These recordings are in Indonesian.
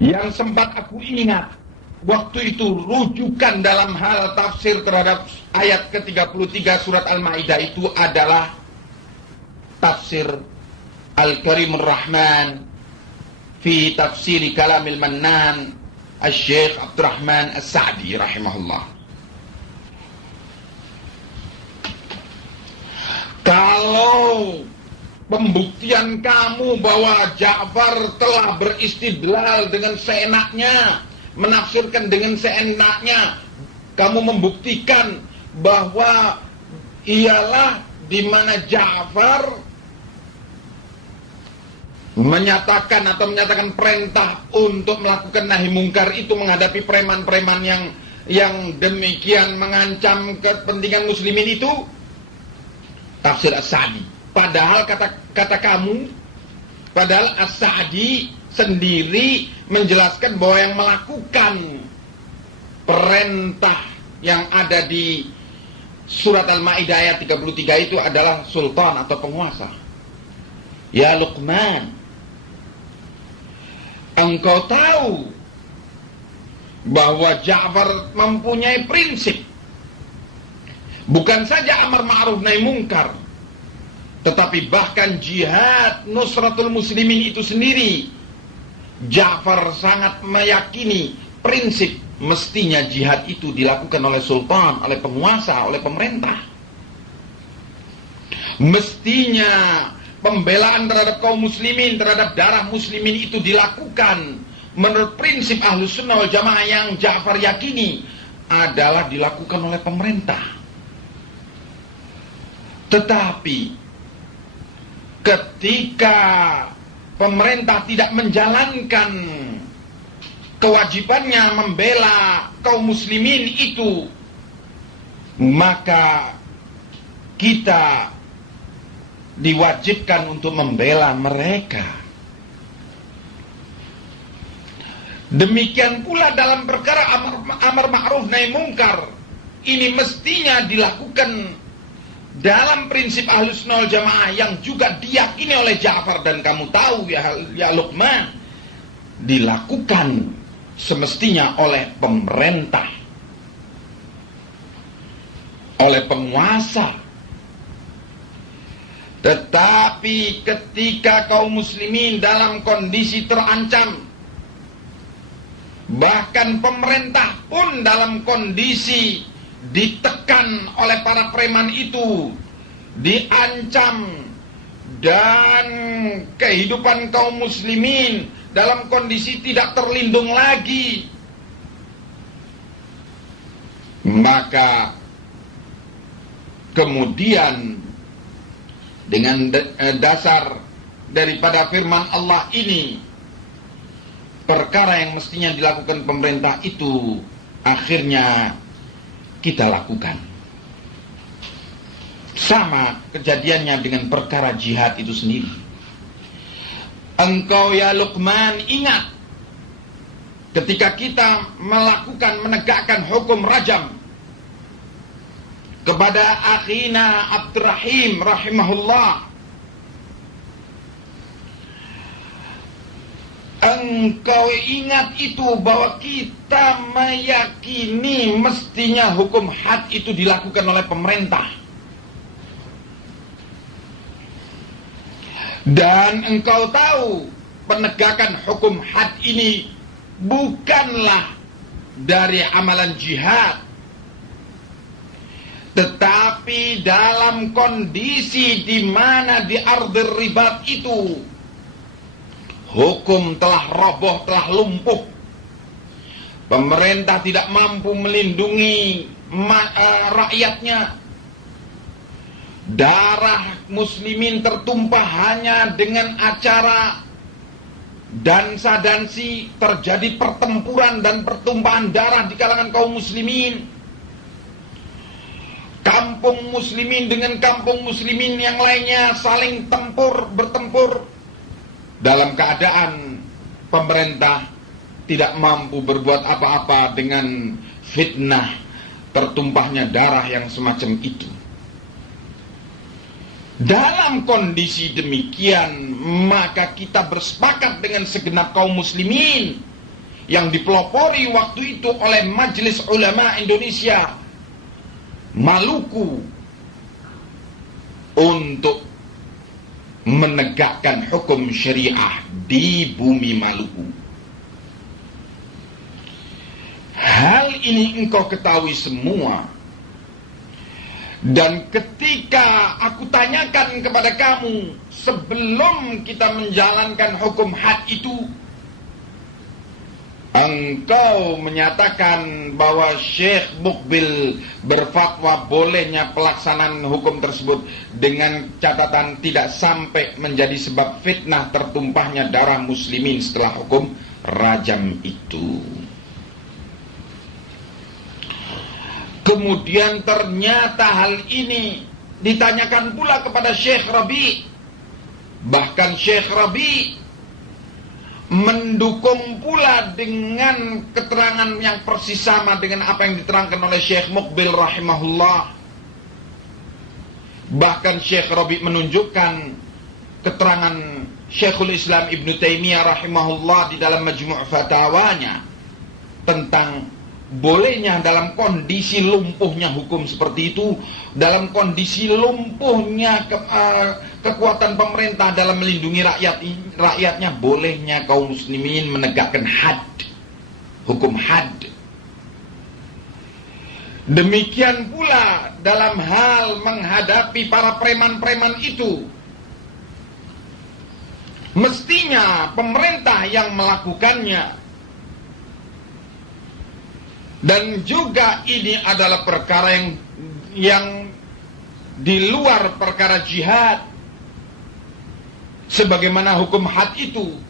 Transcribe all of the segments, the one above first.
Yang sempat aku ingat waktu itu, rujukan dalam hal tafsir terhadap ayat ke-33 surat Al-Ma'idah itu adalah tafsir Al-Karimur Rahman fi tafsiri Kalamil Mannan Al-Syekh Abdurrahman As-Sa'di rahimahullah. Kalau pembuktian kamu bahwa Ja'far telah beristidlal dengan seenaknya, menafsirkan dengan seenaknya, kamu membuktikan bahwa ialah di mana Ja'far menyatakan perintah untuk melakukan nahi mungkar itu menghadapi preman-preman yang demikian mengancam kepentingan muslimin itu, tafsir As-Sa'di. Padahal kata kamu, padahal As-Sa'di sendiri menjelaskan bahwa yang melakukan perintah yang ada di surat Al-Ma'idah ayat 33 itu adalah sultan atau penguasa. Ya Luqman, engkau tahu bahwa Ja'far mempunyai prinsip, bukan saja amar ma'ruf nahi mungkar, tetapi bahkan jihad nusratul muslimin itu sendiri. Ja'far sangat meyakini prinsip mestinya jihad itu dilakukan oleh sultan, oleh penguasa, oleh pemerintah. Mestinya pembelaan terhadap kaum muslimin, terhadap darah muslimin itu dilakukan menurut prinsip Ahlus Sunnah wal Jamaah yang Ja'far yakini adalah dilakukan oleh pemerintah. Tetapi ketika pemerintah tidak menjalankan kewajibannya membela kaum muslimin itu, maka kita diwajibkan untuk membela mereka. Demikian pula dalam perkara amar ma'ruf nahi mungkar, ini mestinya dilakukan dalam prinsip Ahlus Sunnah wal Jamaah yang juga diyakini oleh Ja'far, dan kamu tahu ya Luqman, dilakukan semestinya oleh pemerintah, oleh penguasa. Tetapi ketika kaum muslimin dalam kondisi terancam, bahkan pemerintah pun dalam kondisi ditekan oleh para preman itu, diancam, dan kehidupan kaum muslimin dalam kondisi tidak terlindung lagi, maka kemudian dengan dasar daripada firman Allah ini, perkara yang mestinya dilakukan pemerintah itu akhirnya kita lakukan. Sama kejadiannya dengan perkara jihad itu sendiri. Engkau ya Luqman ingat, ketika kita menegakkan hukum rajam kepada akhina Abdurrahim rahimahullah, engkau ingat itu bahwa kita meyakini mestinya hukum had itu dilakukan oleh pemerintah. Dan engkau tahu penegakan hukum had ini bukanlah dari amalan jihad, tetapi dalam kondisi di mana di ardhir ribat itu hukum telah roboh, telah lumpuh. Pemerintah tidak mampu melindungi rakyatnya. Darah muslimin tertumpah hanya dengan acara dansa-dansi, terjadi pertempuran dan pertumpahan darah di kalangan kaum muslimin. Kampung muslimin dengan kampung muslimin yang lainnya saling bertempur dalam keadaan pemerintah tidak mampu berbuat apa-apa dengan fitnah tertumpahnya darah yang semacam itu. Dalam kondisi demikian, maka kita bersepakat dengan segenap kaum muslimin yang dipelopori waktu itu oleh Majelis Ulama Indonesia Maluku untuk menegakkan hukum syariah di bumi Maluku. Hal ini engkau ketahui semua. Dan ketika aku tanyakan kepada kamu, sebelum kita menjalankan hukum had itu, engkau menyatakan bahwa Syekh Mukbil berfatwa bolehnya pelaksanaan hukum tersebut dengan catatan tidak sampai menjadi sebab fitnah tertumpahnya darah muslimin setelah hukum rajam itu. Kemudian ternyata hal ini ditanyakan pula kepada Syekh Rabi. Bahkan Syekh Rabi mendukung pula dengan keterangan yang persis sama dengan apa yang diterangkan oleh Syekh Mukbil rahimahullah. Bahkan Syekh Rabi menunjukkan keterangan Syekhul Islam Ibn Taimiyah rahimahullah di dalam Majmu' Fatawanya tentang bolehnya dalam kondisi lumpuhnya hukum seperti itu, dalam kondisi lumpuhnya kekuatan pemerintah dalam melindungi rakyatnya, bolehnya kaum muslimin menegakkan had, hukum had. Demikian pula dalam hal menghadapi para preman-preman itu, mestinya pemerintah yang melakukannya. Dan juga ini adalah perkara yang di luar perkara jihad. Sebagaimana hukum had itu,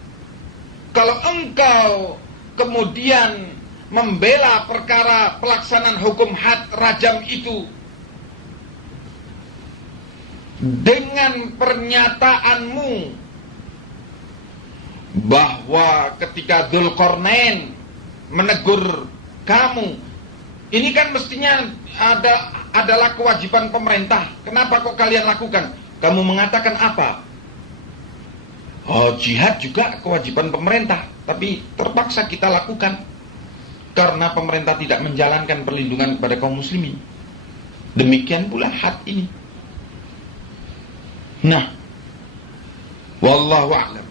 kalau engkau kemudian membela perkara pelaksanaan hukum had rajam itu dengan pernyataanmu bahwa ketika Dzulqarnain menegur kamu, ini kan mestinya adalah kewajiban pemerintah. Kenapa kok kalian lakukan? Kamu mengatakan apa? Oh, jihad juga kewajiban pemerintah, tapi terpaksa kita lakukan karena pemerintah tidak menjalankan perlindungan kepada kaum muslimin. Demikian pula had ini. Nah, wallahu a'lam.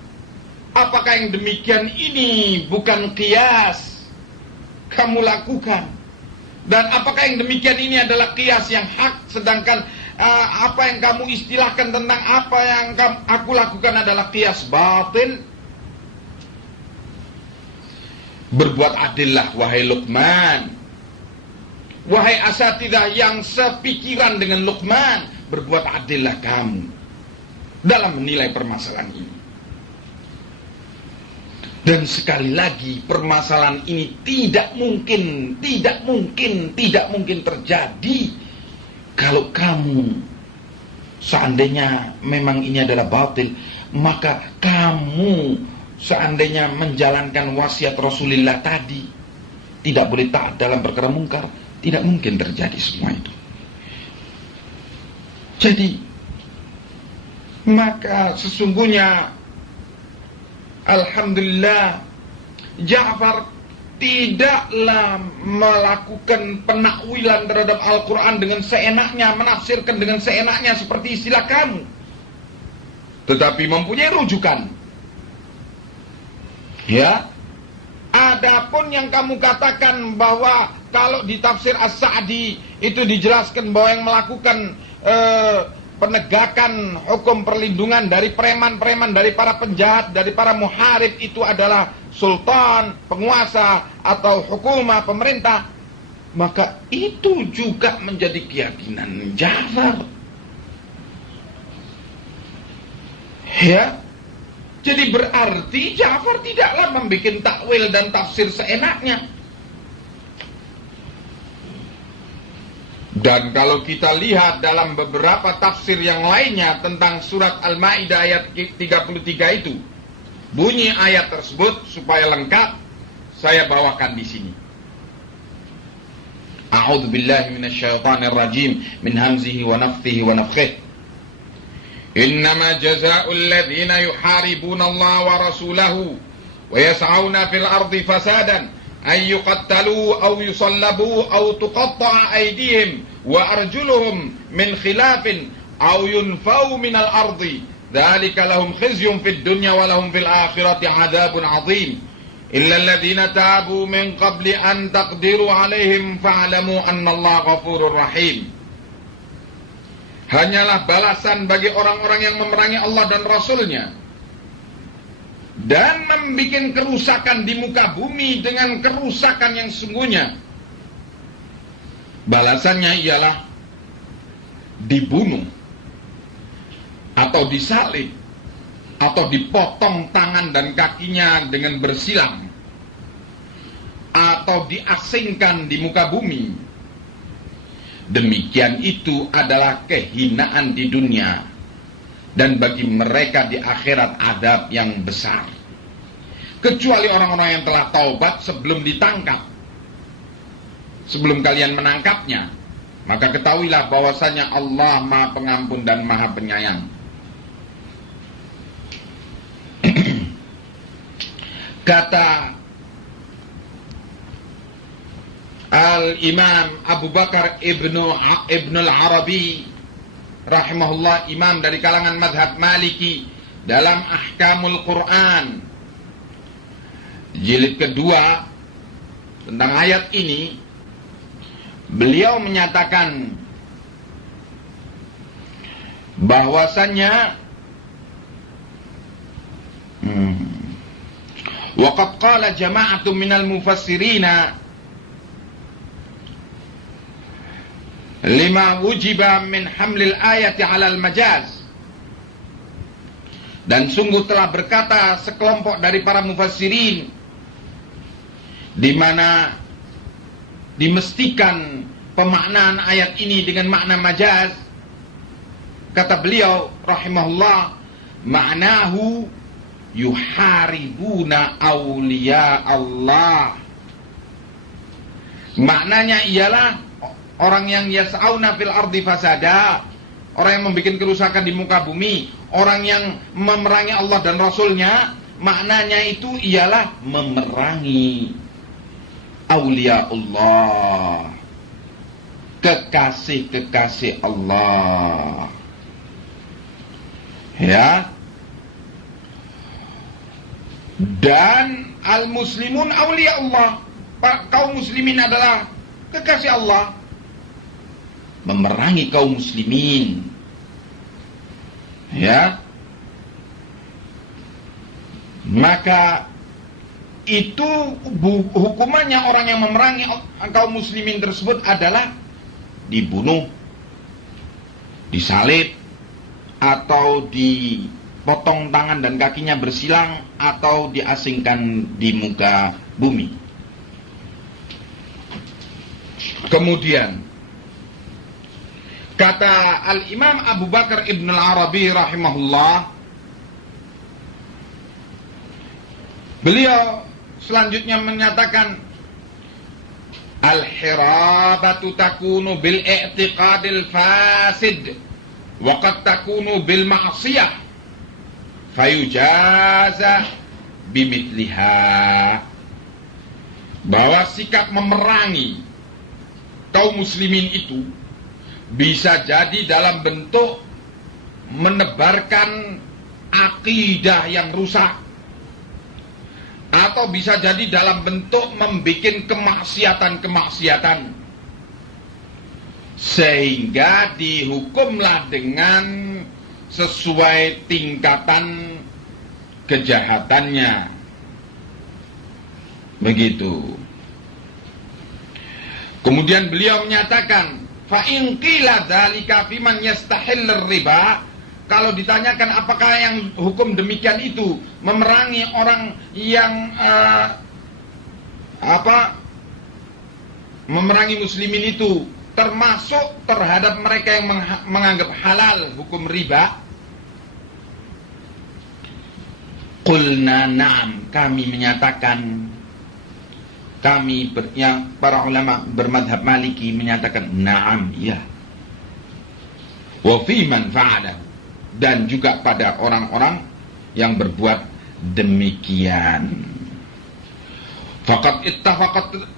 Apakah yang demikian ini bukan qiyas kamu lakukan? Dan apakah yang demikian ini adalah qiyas yang hak, sedangkan apa yang kamu istilahkan tentang apa yang aku lakukan adalah qiyas batil? Berbuat adillah wahai Luqman, wahai asatidah yang sepikiran dengan Luqman, berbuat adillah kamu dalam menilai permasalahan ini. Dan sekali lagi, permasalahan ini tidak mungkin terjadi kalau kamu seandainya memang ini adalah batil, maka kamu seandainya menjalankan wasiat Rasulullah tadi, tidak boleh taat dalam perkara mungkar, tidak mungkin terjadi semua itu. Jadi, maka sesungguhnya alhamdulillah, Ja'far tidaklah melakukan penakwilan terhadap Al-Quran dengan seenaknya, menafsirkan dengan seenaknya seperti istilah kamu, tetapi mempunyai rujukan. Ya, adapun yang kamu katakan bahwa kalau di tafsir As-Sa'di itu dijelaskan bahwa yang melakukan penegakan hukum perlindungan dari preman-preman, dari para penjahat, dari para muharib itu adalah sultan, penguasa, atau hukumah, pemerintah, maka itu juga menjadi keyakinan Ja'far. Ya, jadi berarti Ja'far tidaklah membuat takwil dan tafsir seenaknya. Dan kalau kita lihat dalam beberapa tafsir yang lainnya tentang surat Al-Maidah ayat 33 itu, bunyi ayat tersebut supaya lengkap saya bawakan di sini. A'udzu billahi minasyaitonir rajim min hamzihi wa nafthihi wa nafthihi. Innama jazaa'ul ladzina yuharibuna Allah wa rasulahu wa yas'auna fil ardi fasadan ay yuqattalu aw yusallabu aw tuqatta'a aydihim wa arjuluhum min khilafin aw yunfau minal ardi dzalika lahum khizyun fid dunya wa lahum fil akhirati 'adzabun 'adzim illa alladziina taabu min qabli an taqdiru 'alaihim fa'lamu annallaha ghafurur rahim. Hanyalah balasan bagi orang-orang yang memerangi Allah dan Rasulnya dan membuat kerusakan di muka bumi dengan kerusakan yang sesungguhnya. Balasannya ialah dibunuh atau disalib atau dipotong tangan dan kakinya dengan bersilang atau diasingkan di muka bumi. Demikian itu adalah kehinaan di dunia, dan bagi mereka di akhirat adab yang besar. Kecuali orang-orang yang telah taubat sebelum ditangkap. Sebelum kalian menangkapnya, maka ketahuilah bahwasanya Allah Maha Pengampun dan Maha Penyayang. Kata Al-Imam Abu Bakar Ibnul Arabi rahimahullah, imam dari kalangan mazhab Maliki, dalam Ahkamul Quran jilid kedua tentang ayat ini, beliau menyatakan bahwasannya waqad qala jama'atun minal mufassirina lima wujiba min hamlil ayati alal majaz. Dan sungguh telah berkata sekelompok dari para mufassirin, di mana dimestikan pemaknaan ayat ini dengan makna majaz. Kata beliau rahimahullah, ma'nahu yuharibuna awliya Allah. Maknanya ialah orang yang yas'auna fil ardi fasada, orang yang membuat kerusakan di muka bumi, orang yang memerangi Allah dan Rasulnya. Maknanya itu ialah memerangi awliya Allah, kekasih-kekasih Allah. Ya. Dan al-muslimun awliya Allah, kaum muslimin adalah kekasih Allah. Memerangi kaum muslimin, ya, maka itu hukumannya orang yang memerangi kaum muslimin tersebut adalah dibunuh, disalib, atau dipotong tangan dan kakinya bersilang, atau diasingkan di muka bumi. Kemudian kata Al-Imam Abu Bakar Ibnul Arabi rahimahullah, beliau selanjutnya menyatakan, al-hirabatu takunu bil i'tiqadil fasid wa qad takunu bil ma'siyah fayujaza bimithliha. Bahwa sikap memerangi kaum muslimin itu bisa jadi dalam bentuk menebarkan akidah yang rusak, atau bisa jadi dalam bentuk membuat kemaksiatan-kemaksiatan, sehingga dihukumlah dengan sesuai tingkatan kejahatannya. Begitu. Kemudian beliau menyatakan, fa in qila dzalika fiman yastahillir riba, kalau ditanyakan apakah yang hukum demikian itu memerangi orang yang memerangi muslimin itu termasuk terhadap mereka yang menganggap halal hukum riba. Qulna na'am, kami menyatakan, yang para ulama bermadhab Maliki menyatakan na'am, ya. Wa fi man fa'ala, dan juga pada orang-orang yang berbuat demikian. Faqad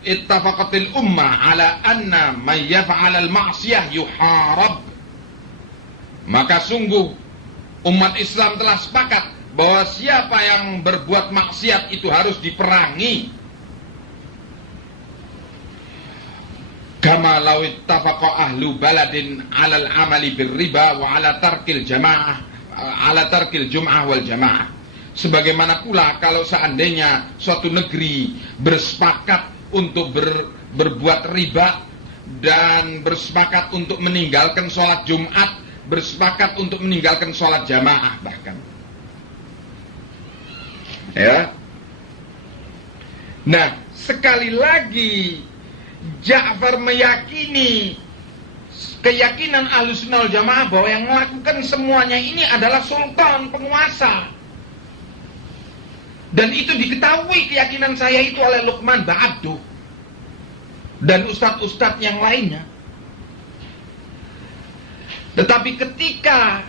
ittafaqatil ummah ala anna man yaf'al al-ma'siyah yuharab. Maka sungguh umat Islam telah sepakat bahwa siapa yang berbuat maksiat itu harus diperangi. Kama law ittafaqa ahlu baladin 'ala al-'amali bir-riba wa 'ala tarkil jum'ah wal jamaah. Sebagaimana pula kalau seandainya suatu negeri bersepakat untuk berbuat riba dan bersepakat untuk meninggalkan sholat Jumat, bersepakat untuk meninggalkan sholat jamaah bahkan. Ya. Nah, sekali lagi Ja'far meyakini keyakinan Ahlussunnah wal Jamaah bahwa yang melakukan semuanya ini adalah sultan, penguasa. Dan itu diketahui keyakinan saya itu oleh Luqman Ba'abduh dan ustadz-ustadz yang lainnya. Tetapi ketika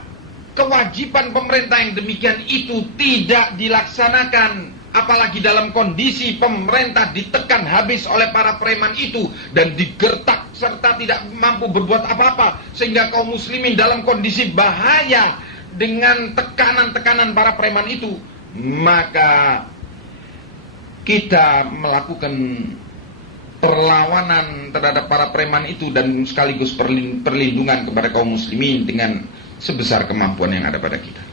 kewajiban pemerintah yang demikian itu tidak dilaksanakan, apalagi dalam kondisi pemerintah ditekan habis oleh para preman itu dan digertak serta tidak mampu berbuat apa-apa, sehingga kaum muslimin dalam kondisi bahaya dengan tekanan-tekanan para preman itu, maka kita melakukan perlawanan terhadap para preman itu dan sekaligus perlindungan kepada kaum muslimin dengan sebesar kemampuan yang ada pada kita.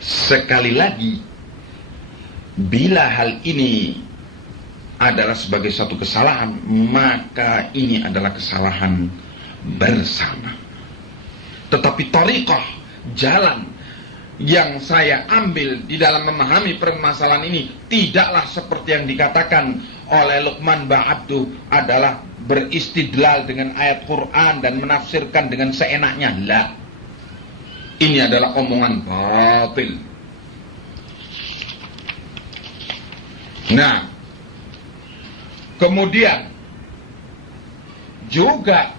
Sekali lagi, bila hal ini adalah sebagai suatu kesalahan, maka ini adalah kesalahan bersama. Tetapi thariqah, jalan yang saya ambil di dalam memahami permasalahan ini tidaklah seperti yang dikatakan oleh Luqman Ba'abduh adalah beristidlal dengan ayat Quran dan menafsirkan dengan seenaknya. La. Ini adalah omongan batil. Nah, kemudian juga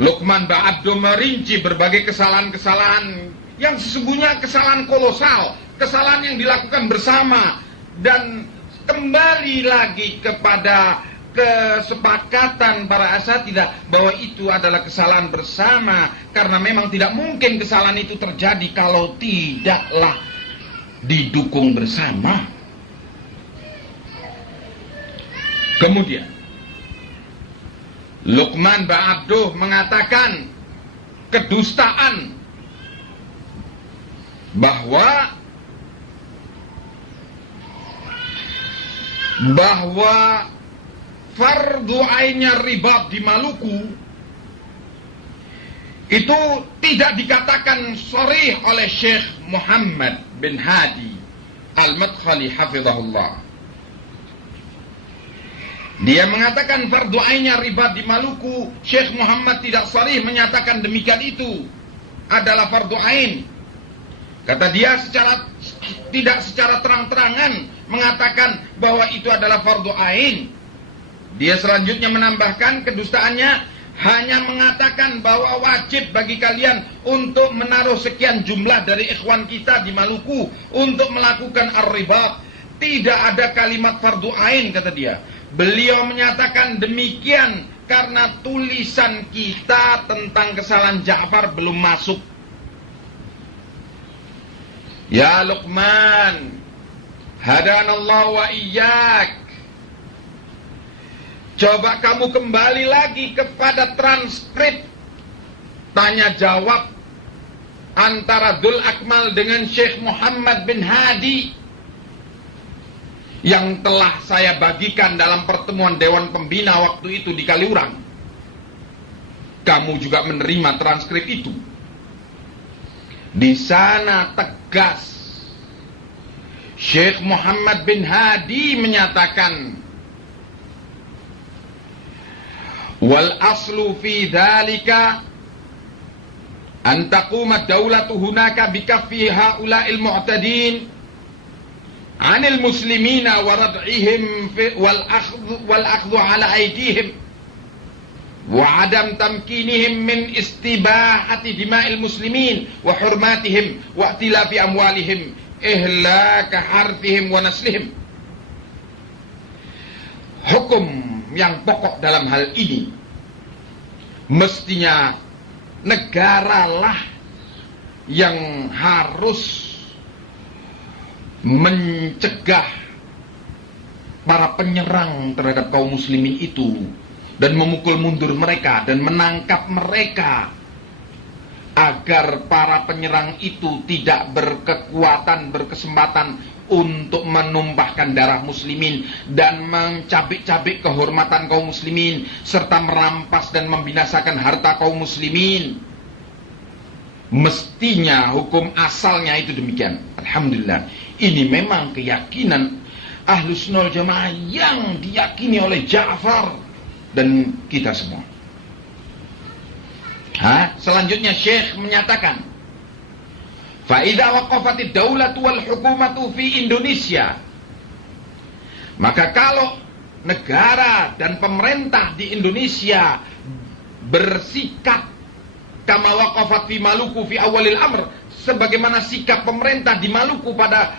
Luqman Ba'abduh merinci berbagai kesalahan-kesalahan yang sesungguhnya kesalahan kolosal, kesalahan yang dilakukan bersama, dan kembali lagi kepada kesepakatan para asatidzah bahwa itu adalah kesalahan bersama, karena memang tidak mungkin kesalahan itu terjadi kalau tidaklah didukung bersama. Kemudian Luqman Ba'abduh mengatakan kedustaan bahwa fardu ainnya ribat di Maluku itu tidak dikatakan sharih oleh Syekh Muhammad bin Hadi Al-Madkhali hafizahullah. Dia mengatakan fardu ainnya ribat di Maluku, Syekh Muhammad tidak sharih menyatakan demikian itu adalah fardu ain. Kata dia tidak secara terang-terangan mengatakan bahwa itu adalah fardu ain. Dia selanjutnya menambahkan kedustaannya hanya mengatakan bahwa wajib bagi kalian untuk menaruh sekian jumlah dari ikhwan kita di Maluku untuk melakukan ar-ribat. Tidak ada kalimat fardu ain, kata dia. Beliau menyatakan demikian karena tulisan kita tentang kesalahan Ja'far belum masuk. Ya Luqman, hadanallahu wa iyyak. Coba kamu kembali lagi kepada transkrip tanya jawab antara Dzul Akmal dengan Syekh Muhammad bin Hadi yang telah saya bagikan dalam pertemuan Dewan Pembina waktu itu di Kaliurang. Kamu juga menerima transkrip itu. Di sana tegas Syekh Muhammad bin Hadi menyatakan, wal aslu fi dzalika an taquma ad-daulatu hunaka bikaffi haula'il mu'tadin 'anil muslimina wa rad'ihim wal akhdhu 'ala aydihim wa adam tamkinihim min istibahati dima'il muslimin wa hurmatihim wa tilafi amwalihim ihlaka harthihim wa naslihim. Hukum yang pokok dalam hal ini, mestinya negaralah yang harus mencegah para penyerang terhadap kaum muslimin itu dan memukul mundur mereka dan menangkap mereka, agar para penyerang itu tidak berkekuatan, berkesempatan untuk menumpahkan darah muslimin dan mencabik-cabik kehormatan kaum muslimin serta merampas dan membinasakan harta kaum muslimin. Mestinya hukum asalnya itu demikian. Alhamdulillah, ini memang keyakinan Ahlus Sunnah wal Jamaah yang diyakini oleh Ja'far dan kita semua. Selanjutnya Syekh menyatakan, fa idza waqafatid daulatu wal hukumatu fi Indonesia, maka kalau negara dan pemerintah di Indonesia bersikap kama waqafat fi Maluku fi awalil amr, sebagaimana sikap pemerintah di Maluku pada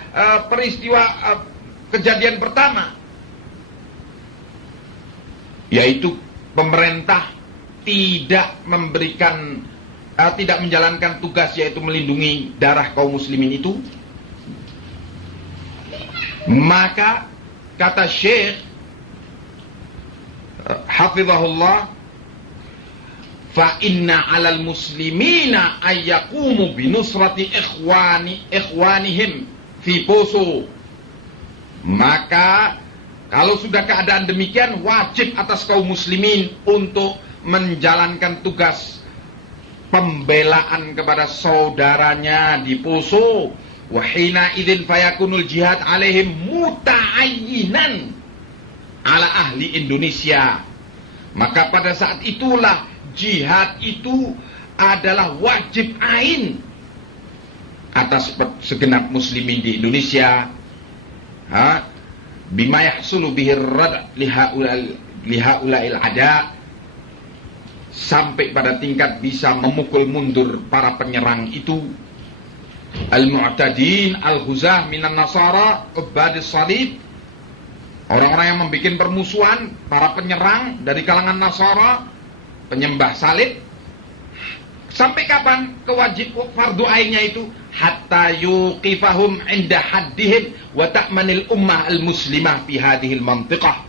peristiwa kejadian pertama, yaitu pemerintah tidak memberikan, tidak menjalankan tugas, yaitu melindungi darah kaum muslimin itu. Maka kata Syekh hafizahullah, fa inna 'alal muslimina ayyaqumu binusrati ikhwanihim fi Poso. Maka kalau sudah keadaan demikian, wajib atas kaum muslimin untuk menjalankan tugas pembelaan kepada saudaranya di Poso. Wa hina idzin fayakunul jihad alaihim muta'ayyinan ala ahli Indonesia. Maka pada saat itulah jihad itu adalah wajib ain atas segenap muslimin di Indonesia. Bima yahsulu bihi ar-rad' lihaula'il ada, sampai pada tingkat bisa memukul mundur para penyerang itu, al-mu'tadin al-ghuzah minan nasara ubadis salib, orang-orang yang membuat permusuhan, para penyerang dari kalangan Nasara, penyembah salib. Sampai kapan kewajib fardu ainnya itu? Hatta yuqifahum inda haddihim wa ta'manil ummah al-muslimah fi hadhil mantiqah,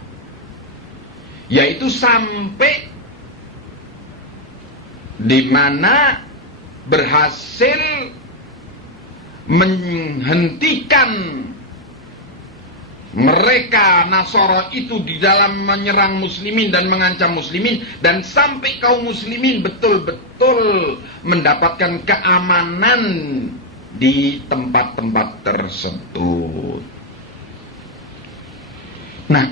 yaitu sampai di mana berhasil menghentikan mereka Nasara itu di dalam menyerang muslimin dan mengancam muslimin, dan sampai kaum muslimin betul-betul mendapatkan keamanan di tempat-tempat tersebut. Nah,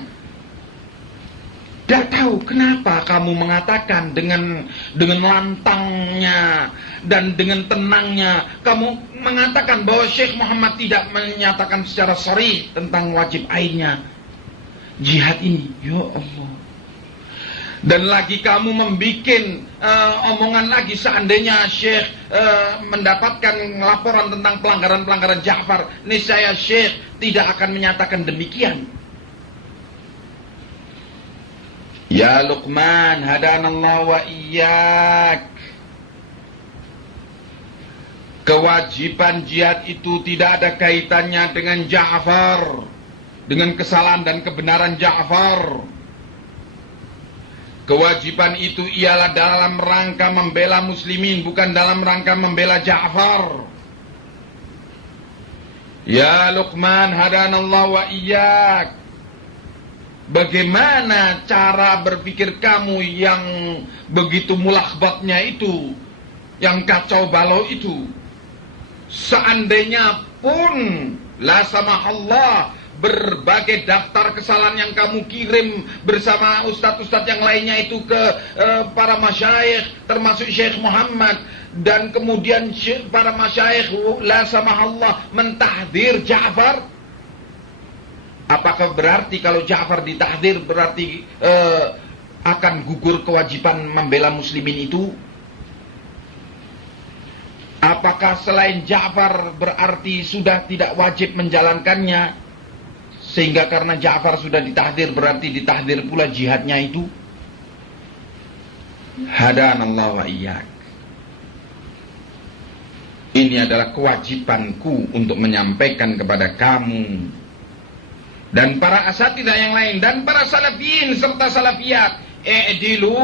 tidak tahu kenapa kamu mengatakan dengan lantangnya dan dengan tenangnya kamu mengatakan bahwa Syekh Muhammad tidak menyatakan secara sharih tentang wajib ainnya jihad ini. Ya Allah. Dan lagi kamu membuat omongan lagi, seandainya Syekh mendapatkan laporan tentang pelanggaran-pelanggaran Ja'far, niscaya Syekh tidak akan menyatakan demikian. Ya Luqman, hadanallahu wa iyyak. Kewajiban jihad itu tidak ada kaitannya dengan Ja'far, dengan kesalahan dan kebenaran Ja'far. Kewajiban itu ialah dalam rangka membela muslimin, bukan dalam rangka membela Ja'far. Ya Luqman, hadanallahu wa iyyak. Bagaimana cara berpikir kamu yang begitu mulakhbatnya itu, yang kacau balau itu? Seandainya pun la samahallah, berbagai daftar kesalahan yang kamu kirim bersama ustadz-ustadz yang lainnya itu ke para masyayikh, termasuk Syekh Muhammad, dan kemudian para masyayikh la samahallah mentahdir Ja'far, apakah berarti kalau Ja'far ditahdir berarti akan gugur kewajiban membela muslimin itu? Apakah selain Ja'far berarti sudah tidak wajib menjalankannya? Sehingga karena Ja'far sudah ditahdir berarti ditahdir pula jihadnya itu? Hadanallahu wa iyyak. Ini adalah kewajibanku untuk menyampaikan kepada kamu dan para asatidzah yang lain dan para salafiyin serta salafiyat. I'dilu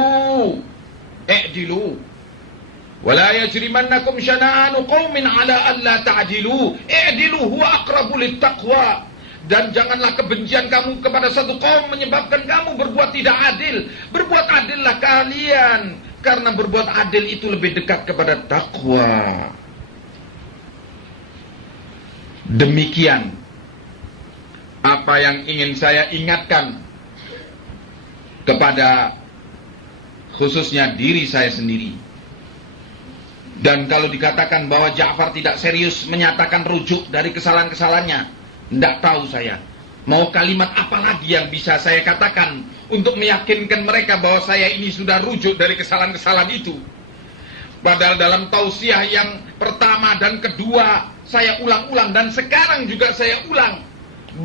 wala yajrimannakum syana'anu qaumin ala alla ta'dilu i'dilu huwa aqrabu littaqwa. Dan janganlah kebencian kamu kepada satu kaum menyebabkan kamu berbuat tidak adil. Berbuat adillah kalian, karena berbuat adil itu lebih dekat kepada takwa. Demikian apa yang ingin saya ingatkan kepada khususnya diri saya sendiri. Dan kalau dikatakan bahwa Ja'far tidak serius menyatakan rujuk dari kesalahan-kesalahannya, tidak tahu saya mau kalimat apa lagi yang bisa saya katakan untuk meyakinkan mereka bahwa saya ini sudah rujuk dari kesalahan-kesalahan itu. Padahal dalam tausiah yang pertama dan kedua saya ulang-ulang, dan sekarang juga saya ulang,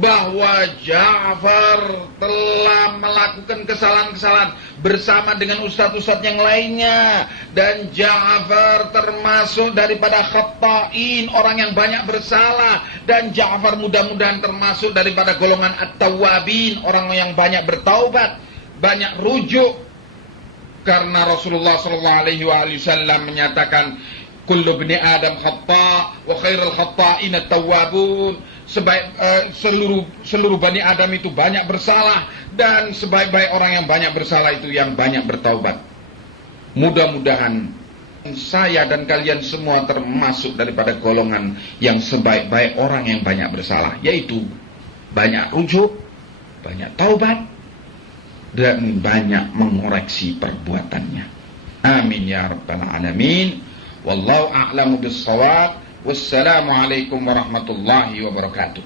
bahwa Ja'far telah melakukan kesalahan-kesalahan bersama dengan ustadz-ustadz yang lainnya, dan Ja'far termasuk daripada khatta'in, orang yang banyak bersalah, dan Ja'far mudah-mudahan termasuk daripada golongan at-tawwabin, orang yang banyak bertaubat, banyak rujuk, karena Rasulullah SAW menyatakan kullu bni Adam khata' wa khairul khatta'in at-tawwabun. Seluruh Bani Adam itu banyak bersalah, dan sebaik-baik orang yang banyak bersalah itu yang banyak bertaubat. Mudah-mudahan saya dan kalian semua termasuk daripada golongan yang sebaik-baik orang yang banyak bersalah, yaitu banyak rujuk, banyak taubat, dan banyak mengoreksi perbuatannya. Amin ya rabbal alamin. Wallahu a'lamu bis-shawab. Wassalamualaikum warahmatullahi wabarakatuh.